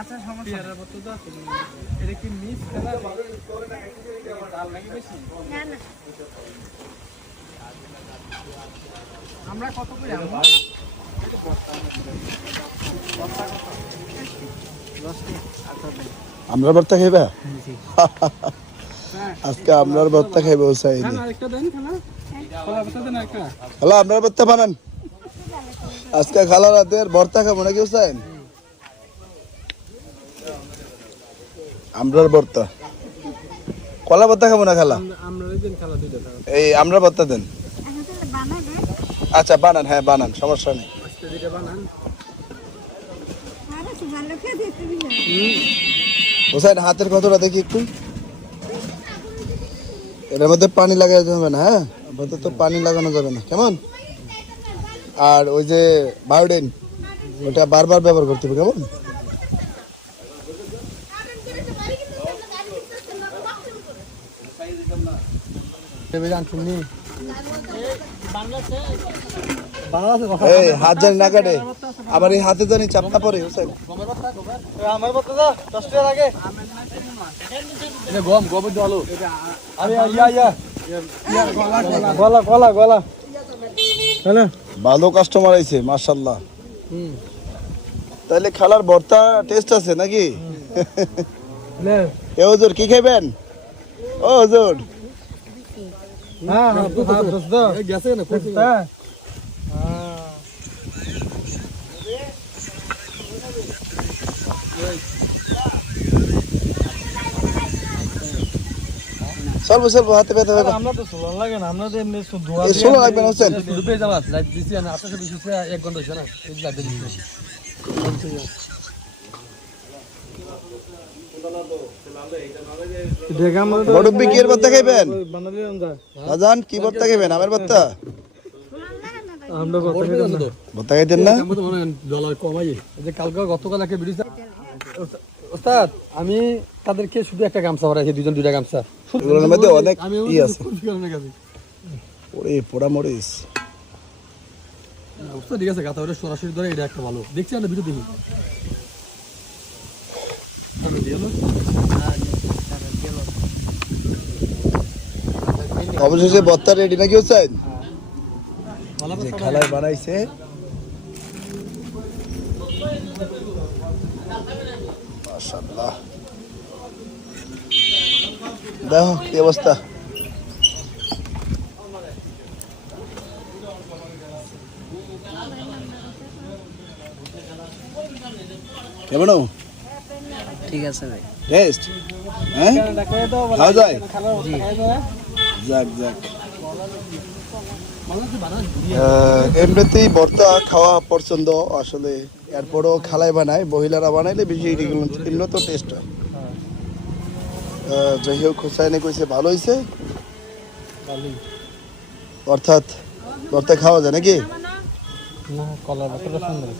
আচ্ছা সমস্যা এটা কি মিস খেলা ডাল নাকি বেশি না না আমরা কত করে আনব আমরা ভর্তা খাইবা আজকে আমরার ভর্তা খাইবা ওসাইনি আরেকটা দেন খানা। হ্যালো, আপনার ভর্তা বানান। আজকে খালা রাতের ভর্তা খাব নাকি ওসাইন আমরার ভর্তা। কলা ভর্তা খাব না খালা? এই আমরা ভর্তা দেন। আচ্ছা বানান হ্যাঁ বানান, সমস্যা নেই। আজকে দুইটা বানান আরে তো ভালো খেয়ে দিয়ে তুমি না ওসাইন হাতের কতটা দেখি একটু? এটার মধ্যে পানি লাগাই হবে না হ্যাঁ? আপাতত তো পানি লাগানো যাবে না। কেমন? আর ওই যে বায়োডিন, ওটা বারবার ব্যবহার করতে হবে, কেমন? এই, হাত জানি না কাটে। আবার এই হাতে জানি চাপটা পরে হোসেন আমার কত দা 10 টাকা লাগে এটা গম গম জলো আরে ইয়া ইয়া। গলা গলা গলা। হ্যালো ভালো কাস্টমার আইছে মাশাল্লাহ তাহলে খালার ভর্তা টেস্ট আছে নাকি? এ হুজুর কি খাইবেন? ও হুজুর। হ্যাঁ হ্যাঁ দোস্ত গেছে না হ্যাঁ স্বল্প স্বল্প হাতে ব্যথা ব্যথা। আমরা তো সোলা লাগে না আমরা তো এমনি এই ষোলো লাগবে না হোসেন। শুধু পেয়ে যাবা লাইভ দিছি এক ঘণ্টা হয়েছে না বড়ব্বি কি এর ভর্তা খাইবেন? বানালে রাজান কি ভর্তা খাইবেন? আমের ভর্তা? ভর্তা খাইতেন না? কমাই কালকে গতকাল একটা ভিডিও ওস্তাদ আমি তাদেরকে শুধু একটা গামছা পরাইছি দুজন দুইটা গামছা। এগুলোর মধ্যে অনেক ই আছে। ওরে পোড়া মরিস ওস্তাদ ঠিক আছে গাতা ওটা সরাসরি ধরে এটা একটা ভালো। দেখছি না ভিডিও দেখি। অবশেষে ভর্তা রেডি নাকি হোসেন? যে খালায় বানাইছে। মাশাআল্লাহ। দেখো কি অবস্থা? কেমন ঠিক আছে ভাই। টেস্ট? হ্যাঁ? খাওয়া যায়? যাক যাক। এমনিতেই ভর্তা খাওয়া পছন্দ আসলে এরপরও খালাই বানায় মহিলারা বানাইলে বেশি এগুলো উন্নত টেস্ট হয়। যাই হোক হোসাইনে কইছে ভালো হয়েছে অর্থাৎ ভর্তা খাওয়া যায় নাকি? না কলার বাটাটা সুন্দর